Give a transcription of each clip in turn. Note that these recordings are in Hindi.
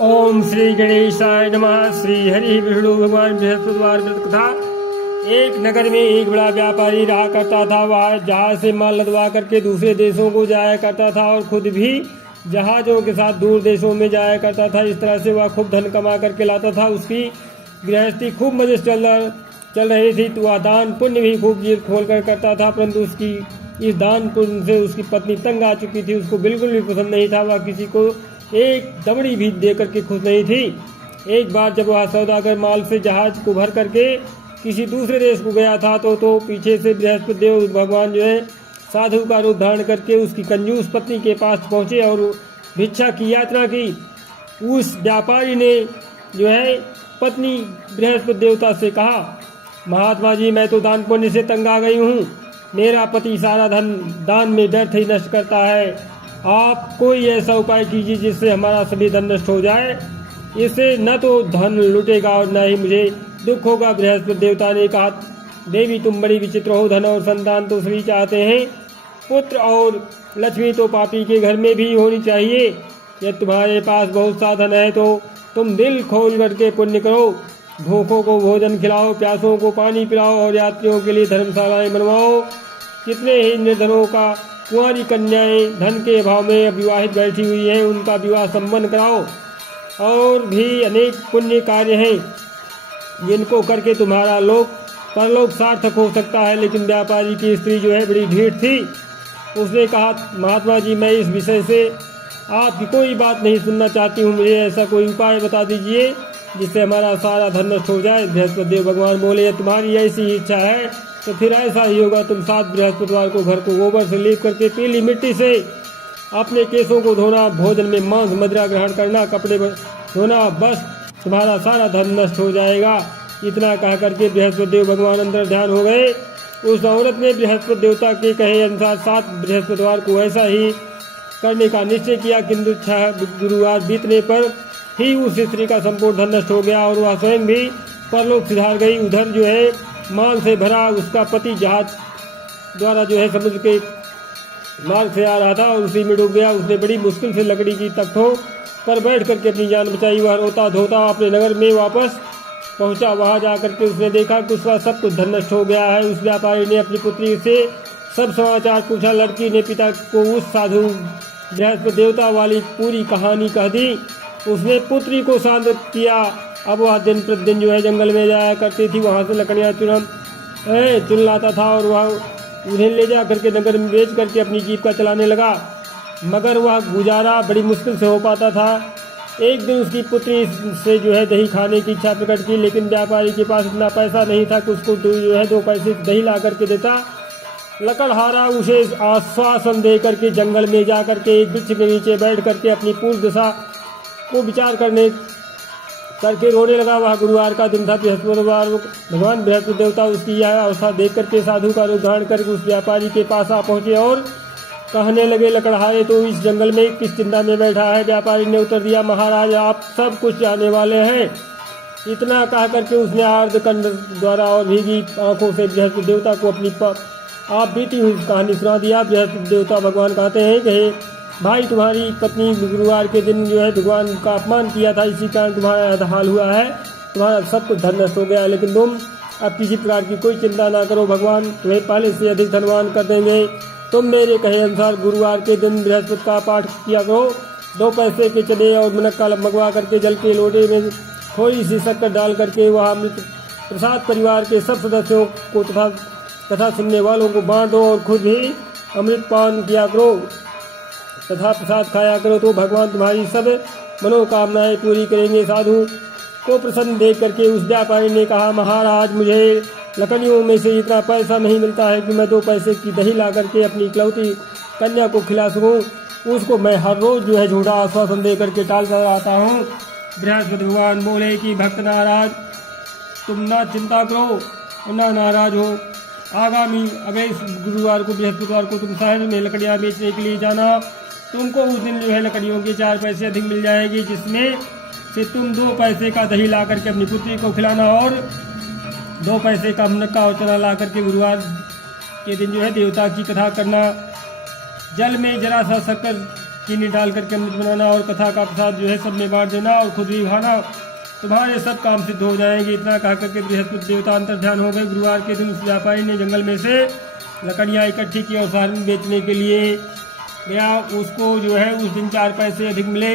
ओम श्री गणेशाय नमः। श्री हरि विष्णु भगवान बृहस्पतिवार व्रत कथा। एक नगर में एक बड़ा व्यापारी रहा करता था। वह जहाज से माल लदवा करके दूसरे देशों को जाया करता था और खुद भी जहाजों के साथ दूर देशों में जाया करता था। इस तरह से वह खूब धन कमा करके लाता था। उसकी गृहस्थी खूब मजे से चल रही थी। तो वह दान पुण्य भी खूब जेब खोल कर करता था, परंतु उसकी इस दान पुण्य से उसकी पत्नी तंग आ चुकी थी। उसको बिल्कुल भी पसंद नहीं था। वह किसी को एक दमड़ी भी दे करके खुश नहीं थी। एक बार जब वह सौदागर माल से जहाज को भर करके किसी दूसरे देश को गया था तो पीछे से बृहस्पति देव भगवान जो है साधु का रूप धारण करके उसकी कंजूस पत्नी के पास पहुंचे और भिक्षा की याचना की। उस व्यापारी ने जो है पत्नी बृहस्पति देवता से कहा, महात्मा जी, मैं तो दान पुण्य से तंग आ गई हूँ। मेरा पति सारा धन दान में व्यर्थ ही नष्ट करता है। आप कोई ऐसा उपाय कीजिए जिससे हमारा सभी धन नष्ट हो जाए। इससे न तो धन लुटेगा और न ही मुझे दुख होगा। बृहस्पति देवता ने कहा, देवी तुम बड़ी विचित्र हो। धन और संतान तो सभी चाहते हैं, पुत्र और लक्ष्मी तो पापी के घर में भी होनी चाहिए। यदि तुम्हारे पास बहुत सा धन है तो तुम दिल खोल करके पुण्य करो। भूखों को भोजन खिलाओ, प्यासों को पानी पिलाओ और यात्रियों के लिए धर्मशालाएं बनवाओ। कितने ही निर्धनों का कुंवारी कन्याएं धन के अभाव में अविवाहित बैठी हुई हैं, उनका विवाह संपन्न कराओ। और भी अनेक पुण्य कार्य हैं जिनको करके तुम्हारा लोक परलोक सार्थक हो सकता है। लेकिन व्यापारी की स्त्री जो है बड़ी ढीठ थी। उसने कहा, महात्मा जी, मैं इस विषय से आपकी कोई बात नहीं सुनना चाहती हूँ। मुझे ऐसा कोई उपाय बता दीजिए जिससे हमारा सारा धन नष्ट हो जाए। बृहस्पति देव भगवान बोले, यदि तुम्हारी ऐसी इच्छा है तो फिर ऐसा ही होगा। तुम 7 बृहस्पतिवार को घर को गोबर से लीप करके पीली मिट्टी से अपने केसों को धोना, भोजन में मांस मदिरा ग्रहण करना, कपड़े धोना, बस तुम्हारा सारा धन नष्ट हो जाएगा। इतना कह करके बृहस्पति देव भगवान अंदर ध्यान हो गए। उस औरत ने बृहस्पति देवता के कहे अनुसार 7 बृहस्पतिवार को ऐसा ही करने का निश्चय किया। किंतु 6 गुरुवार बीतने पर ही उस स्त्री का संपूर्ण धन नष्ट हो गया और वह स्वयं भी परलोक सिधार गई। उधर जो है माल से भरा उसका पति जहाज द्वारा जो है समुद्र के मार्ग से आ रहा था और उसी में डूब गया। उसने बड़ी मुश्किल से लकड़ी की तख्तों पर बैठ करके अपनी जान बचाई। वह रोता धोता अपने नगर में वापस पहुंचा। वहां जाकर के उसने देखा कि उसका सब कुछ धन नष्ट हो गया है। उस व्यापारी ने अपनी पुत्री से सब समाचार पूछा। लड़की ने पिता को उस साधु बृहस्पति देवता वाली पूरी कहानी कह दी। उसने पुत्री को शांत किया। अब वह दिन प्रतिदिन जो है जंगल में जाया करती थी। वहाँ से लकड़ियाँ चुन लाता था और वह उन्हें ले जा करके नगर में बेच करके अपनी जीविका चलाने लगा। मगर वह गुजारा बड़ी मुश्किल से हो पाता था। एक दिन उसकी पुत्री से जो है दही खाने की इच्छा प्रकट की, लेकिन व्यापारी के पास इतना पैसा नहीं था कि उसको जो है 2 पैसे दही ला करके देता। लकड़हारा उसे आश्वासन दे करके जंगल में जा करके एक वृक्ष के नीचे बैठ करके अपनी पूर्व दशा को विचार करके रोने लगा। वह गुरुवार का दिन था। बृहस्पतिवार भगवान बृहस्पति देवता उसकी यह अवस्था देख करके साधु का रूप धारण करके उस व्यापारी के पास आ पहुंचे और कहने लगे, लकड़हारे तो इस जंगल में किस चिंता में बैठा है। व्यापारी ने उत्तर दिया, महाराज, आप सब कुछ जाने वाले हैं। इतना कह करके उसने आर्द्रकंड द्वारा और भीगी आंखों से बृहस्पति देवता को अपनी आप बीती हुई कहानी सुना दिया। बृहस्पति देवता भगवान कहते हैं, कहे भाई, तुम्हारी पत्नी गुरुवार के दिन जो है भगवान का अपमान किया था, इसी कारण तुम्हारा हाल हुआ है। तुम्हारा सब कुछ धन नष्ट हो गया है। लेकिन तुम अब किसी प्रकार की कोई चिंता ना करो, भगवान तुम्हें पहले से अधिक धनवान कर देंगे। तुम मेरे कहे अनुसार गुरुवार के दिन बृहस्पति का पाठ किया करो। 2 पैसे के चने और मुनक्का मंगवा करके जल के लोटे में थोड़ी सी शक्कर डाल करके वह अमृत प्रसाद परिवार के सब सदस्यों को तथा कथा सुनने वालों को बांट दो और खुद भी अमृत पान किया करो तथा प्रसाद खाया करो, तो भगवान तुम्हारी सब मनोकामनाएं पूरी करेंगे। साधु को प्रसन्न देख करके उस व्यापारी ने कहा, महाराज, मुझे लकड़ियों में से इतना पैसा नहीं मिलता है कि मैं 2 पैसे की दही ला करके अपनी इकलौती कन्या को खिला सकूं। उसको मैं हर रोज जो है झूठा आश्वासन दे करके टालता रहता हूँ। बृहस्पति भगवान बोले कि भक्त नाराज, तुम ना चिंता करो, ना नाराज हो। आगामी अगले गुरुवार को बृहस्पतिवार को तुम शहर में लकड़ियाँ बेचने के लिए जाना। तुमको उस दिन जो है लकड़ियों के 4 पैसे अधिक मिल जाएगी, जिसमें से तुम 2 पैसे का दही ला करके अपनी पुत्री को खिलाना और 2 पैसे का मुनक्का और चना ला करके गुरुवार के दिन जो है देवता की कथा करना। जल में जरा सा शक्कर चीनी डाल करके अमृत बनाना और कथा का प्रसाद जो है सब में बांट देना और खुद भी खाना, तुम्हारे सब काम सिद्ध हो जाएंगे। इतना कह करके बृहस्पति देवता अंतर ध्यान हो गए। गुरुवार के दिन उस व्यापारी ने जंगल में से लकड़ियाँ इकट्ठी की और शहर में बेचने के लिए गया। उसको जो है उस दिन 4 पैसे अधिक मिले,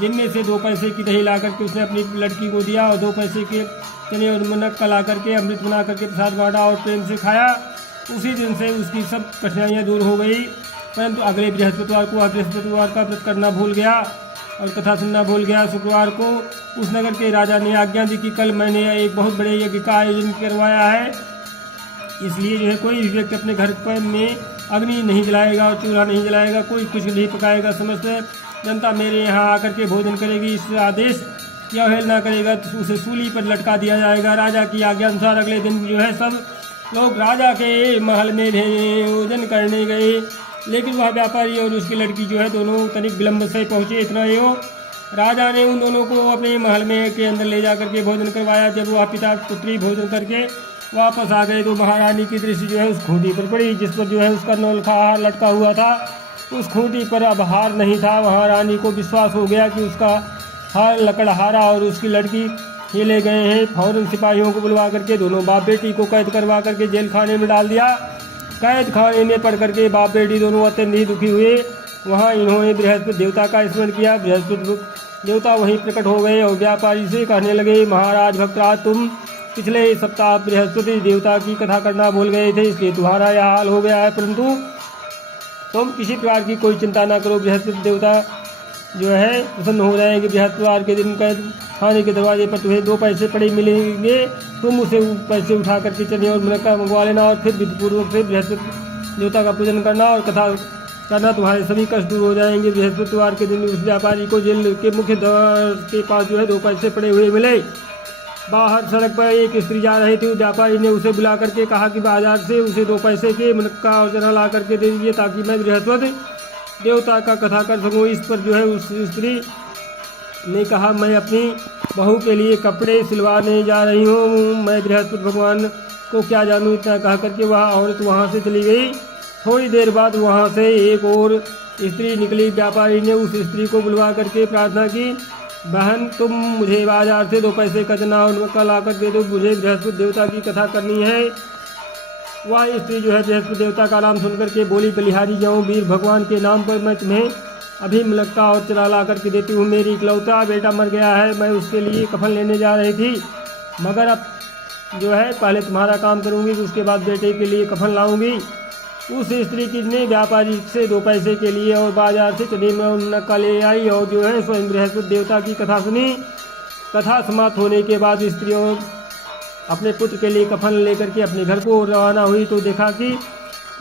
जिनमें से 2 पैसे की दही ला करके उसने अपनी लड़की को दिया और 2 पैसे के चने और मुनक्का ला करके अमृत बना करके प्रसाद बांटा और प्रेम से खाया। उसी दिन से उसकी सब कठिनाइयाँ दूर हो गई। परंतु अगले बृहस्पतिवार को बृहस्पतिवार का व्रत करना भूल गया और कथा सुनना भूल गया। शुक्रवार को उस नगर के राजा ने आज्ञा दी कि कल मैंने एक बहुत बड़े यज्ञ का आयोजन करवाया है, इसलिए जो है कोई भी व्यक्ति अपने घर पर में अग्नि नहीं जलाएगा और चूल्हा नहीं जलाएगा, कोई कुछ नहीं पकाएगा। समस्त जनता मेरे यहाँ आकर के भोजन करेगी। इस आदेश की अवहेलना करेगा तो उसे सूली पर लटका दिया जाएगा। राजा की आज्ञा अनुसार अगले दिन जो है सब लोग राजा के महल में भोजन करने गए, लेकिन वह व्यापारी और उसकी लड़की जो है दोनों तनिक विलम्ब से पहुँचे। इतना ही हो, राजा ने उन दोनों को अपने महल में के अंदर ले जा करके भोजन करवाया। जब वह पिता पुत्री भोजन करके वापस आ गए तो महारानी की दृष्टि जो है उस खूंटी पर पड़ी, जिस पर जो है उसका नौलखा हार लटका हुआ था। उस खूंटी पर अब हार नहीं था। महारानी को विश्वास हो गया कि उसका हार लकड़हारा और उसकी लड़की खेले गए हैं। फौरन सिपाहियों को बुलवा करके दोनों बाप बेटी को कैद करवा करके जेल खाने में डाल दिया। कैद खाने में पड़ करके बाप बेटी दोनों अत्यंत ही दुखी हुए। वहाँ इन्होंने बृहस्पति देवता का स्मरण किया। बृहस्पति देवता वहीं प्रकट हो गए और व्यापारी से कहने लगे, महाराज भक्तराज, तुम पिछले सप्ताह बृहस्पति देवता की कथा करना भूल गए थे, इसलिए तुम्हारा यह हाल हो गया है। परंतु तुम किसी प्रकार की कोई चिंता ना करो, बृहस्पति देवता जो है प्रसन्न हो जाएंगे। बृहस्पतिवार के दिन कैद खाने के दरवाजे पर तुम्हें 2 पैसे पड़े मिलेंगे, तुम उसे पैसे उठा करके चने और मुनक्का मंगवा लेना और फिर विधिपूर्वक से बृहस्पति देवता का पूजन करना और कथा करना, तुम्हारे सभी कष्ट दूर हो जाएंगे। बृहस्पतिवार के दिन उस व्यापारी को जेल के मुख्य द्वार के पास जो है 2 पैसे पड़े हुए मिले। बाहर सड़क पर एक स्त्री जा रही थी। व्यापारी ने उसे बुला करके कहा कि बाजार से उसे 2 पैसे के मुनक्का और चना ला करके दे दीजिए ताकि मैं बृहस्पति देवता का कथा कर सकूँ। इस पर जो है उस स्त्री ने कहा, मैं अपनी बहू के लिए कपड़े सिलवाने जा रही हूँ, मैं बृहस्पति भगवान को क्या जानूँ। इतना कह करके वह औरत वहाँ से चली गई। थोड़ी देर बाद वहाँ से एक और स्त्री निकली। व्यापारी ने उस स्त्री को बुलवा करके प्रार्थना की, बहन, तुम मुझे बाजार से 2 पैसे का चना और मुनक्का ला कर दे दो, मुझे बृहस्पति देवता की कथा करनी है। वह स्त्री जो है बृहस्पति देवता का नाम सुनकर के बोली, बलिहारी जाऊँ, वीर भगवान के नाम पर मैं तुम्हें अभी मुनक्का और चना ला करके देती हूँ। मेरी इकलौता बेटा मर गया है, मैं उसके लिए कफन लेने जा रही थी, मगर अब जो है पहले तुम्हारा काम करूँगी, उसके बाद बेटे के लिए कफन लाऊँगी। उस स्त्री की ने व्यापारी से 2 पैसे के लिए और बाजार से चने में मुनक्का ले आई और जो है स्वयं बृहस्पति देवता की कथा सुनी। कथा समाप्त होने के बाद स्त्री अपने पुत्र के लिए कफन लेकर के अपने घर को रवाना हुई तो देखा कि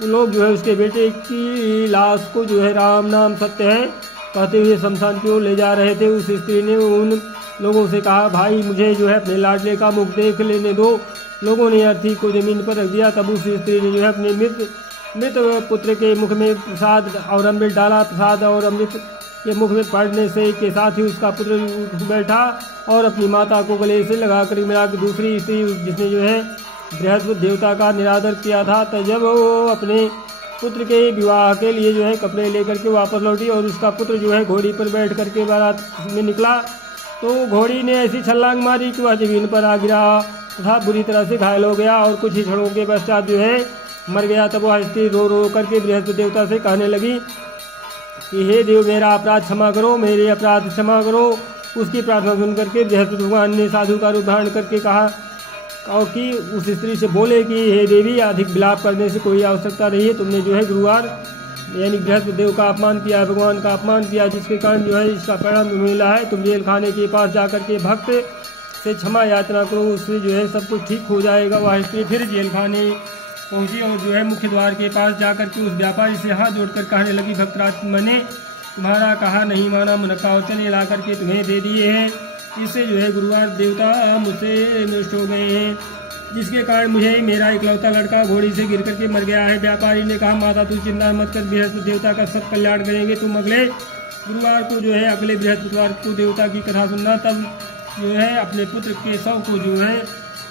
लोग जो है उसके बेटे की लाश को जो है राम नाम सत्य है कहते हुए शमशान की ओर ले जा रहे थे। उस स्त्री ने उन लोगों से कहा, भाई मुझे जो है अपने लाडले का मुख देख लेने दो। लोगों ने अर्थी को जमीन पर रख दिया। तब उस स्त्री ने जो है अपने मृत पुत्र के मुख में प्रसाद और अमृत डाला। प्रसाद और अमृत के मुख में पड़ने से के साथ ही उसका पुत्र उठ बैठा और अपनी माता को गले से लगाकर मिला। दूसरी स्त्री जिसने जो है बृहस्पति देवता का निरादर किया था, तो जब वो अपने पुत्र के विवाह के लिए जो है कपड़े लेकर के वापस लौटी और उसका पुत्र जो है घोड़ी पर बैठ करके बारात में निकला तो घोड़ी ने ऐसी छलांग मारी कि वह जमीन पर आ गिरा तथा बुरी तरह से घायल हो गया और कुछ ही क्षणों के पश्चात जो है मर गया। तब वह स्त्री रो रो करके बृहस्पति देवता से कहने लगी कि हे देव, मेरा अपराध क्षमा करो, मेरे अपराध क्षमा करो। उसकी प्रार्थना सुन करके बृहस्पति भगवान ने साधु का रूप धारण करके कहा और कि उस स्त्री से बोले कि हे देवी, अधिक विलाप करने से कोई आवश्यकता नहीं है। तुमने जो है गुरुवार यानी बृहस्पति देव का अपमान किया, भगवान का अपमान किया, जिसके कारण जो है इसका परिणाम तुम्हें मिला है। तुम जेल खाने के पास जाकर के भक्त से क्षमा याचना करो, उससे जो है सब कुछ ठीक हो जाएगा। वह स्त्री फिर जेल खाने पहुंची और जो है मुख्य द्वार के पास जाकर के उस व्यापारी से हाथ जोड़कर कहने लगी, भक्तराज, मैंने तुम्हारा कहा नहीं माना, मुनक्का और चने ला करके तुम्हें दे दिए हैं। इससे जो है गुरुवार देवता मुझसे नष्ट हो गए हैं, जिसके कारण मुझे मेरा इकलौता लड़का घोड़ी से गिर करके मर गया है। व्यापारी ने कहा, माता तू चिंता मत कर, बृहस्पति देवता का सब कल्याण करेंगे। तुम अगले गुरुवार को जो है अगले बृहस्पतिवार को देवता की कथा सुनना। तब जो है अपने पुत्र के शव को जो है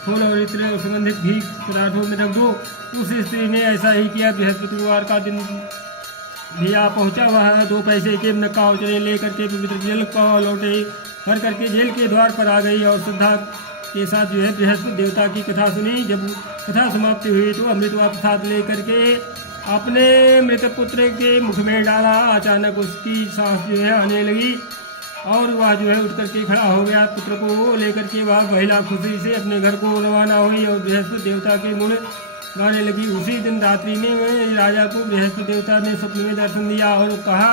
फूल और इत्र और संबंधित भी पदार्थों में रख दो। उस स्त्री ने ऐसा ही किया। बृहस्पतिवार का दिन भैया पहुंचा वह 2 पैसे के नक्का उचरे लेकर के पवित्र जल पाँव लौटे भर करके जेल के द्वार पर आ गई और श्रद्धा के साथ जो है बृहस्पति देवता की कथा सुनी। जब कथा समाप्ति हुई तो अमृत व प्रसाद लेकर के अपने मृत पुत्र के मुख में डाला। अचानक उसकी सांस जो है आने लगी और वह जो है उठ करके खड़ा हो गया। पुत्र को लेकर के वह महिला खुशी से अपने घर को रवाना हुई और बृहस्पति देवता के गुण गाने लगी। उसी दिन रात्रि में राजा को बृहस्पति देवता ने स्वप्न में दर्शन दिया और कहा,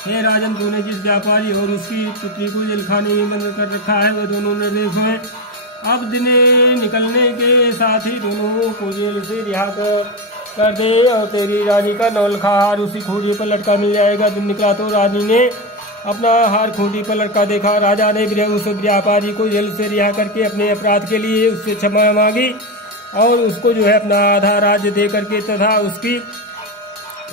हे राजन, तूने जिस व्यापारी और उसकी पुत्री को जेल खाने में बंद कर रखा है वह दोनों निर्दोष हैं। अब दिन निकलने के साथ ही दोनों को जेल से रिहा कर दे और तेरी रानी का नौलखा हार उसी खूंटी पर लटका मिल जाएगा। दिन निकला तो रानी ने अपना हार खूंटी पर लटका देखा। राजा ने उस व्यापारी को जेल से रिहा करके अपने अपराध के लिए उससे क्षमा मांगी और उसको जो है अपना आधा राज्य दे करके तथा उसकी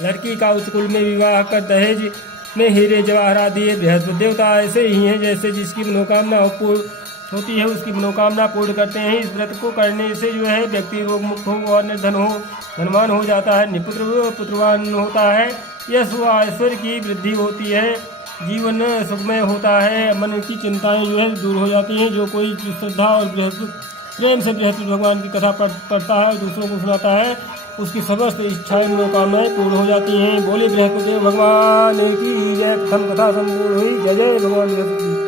लड़की का उच्च कुल में विवाह कर दहेज में हीरे जवाहरात दिए। बृहस्पति देवता ऐसे ही हैं जैसे जिसकी मनोकामना पूर्ण होती है उसकी मनोकामना पूर्ण करते हैं। इस व्रत को करने से जो है व्यक्ति रोग मुक्त हो और धनवान हो जाता है, निपुत्र पुत्रवान होता है, यश व ऐश्वर्य की वृद्धि होती है, जीवन सुखमय होता है, मन की चिंताएं जो है दूर हो जाती हैं। जो कोई श्रद्धा और प्रेम से बृहस्पति भगवान की कथा पढ़ता है दूसरों को सुनाता है उसकी समस्त इच्छाएं मनोकामनाएं पूर्ण हो जाती हैं। बोले बृहस्पति भगवान की जय। प्रथम कथा संपूर्ण हुई। जय जय भगवान बृहस्पति।